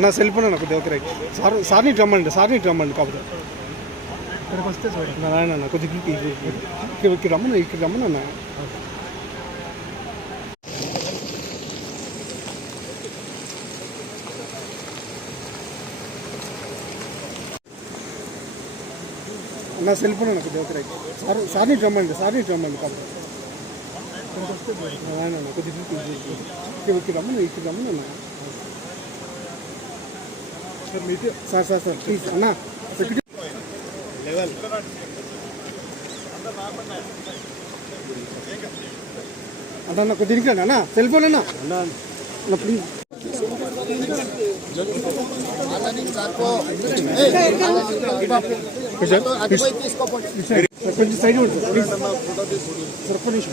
నా cell phone అన్న కొద్దిగా ఓకే రైట్ సార్ని రమ్మండి కాకపోతే ఇక్కడికి వస్తే చూడండి అన్న కొద్దిగా ఇక్కడ రమ్మను అన్న నా సెల్ ఫోన్ అన్న కొద్దిగా ఓకే రైట్ సార్ని రమ్మండి కాకపోతే ఇక్కడికి వస్తే చూడండి అన్న కొద్దిగా ఇక్కడ రమ్మను అన్న సార్ ప్లీజ్ అన్న లెవెల్ అన్న కొద్దిగా దిగండి అన్న సెల్ ఫోన్ అన్న ప్లీజ్ కొంచెం సైడ్ ఉంటుంది ప్లీజ్ సార్ ఒక్క నిమిషం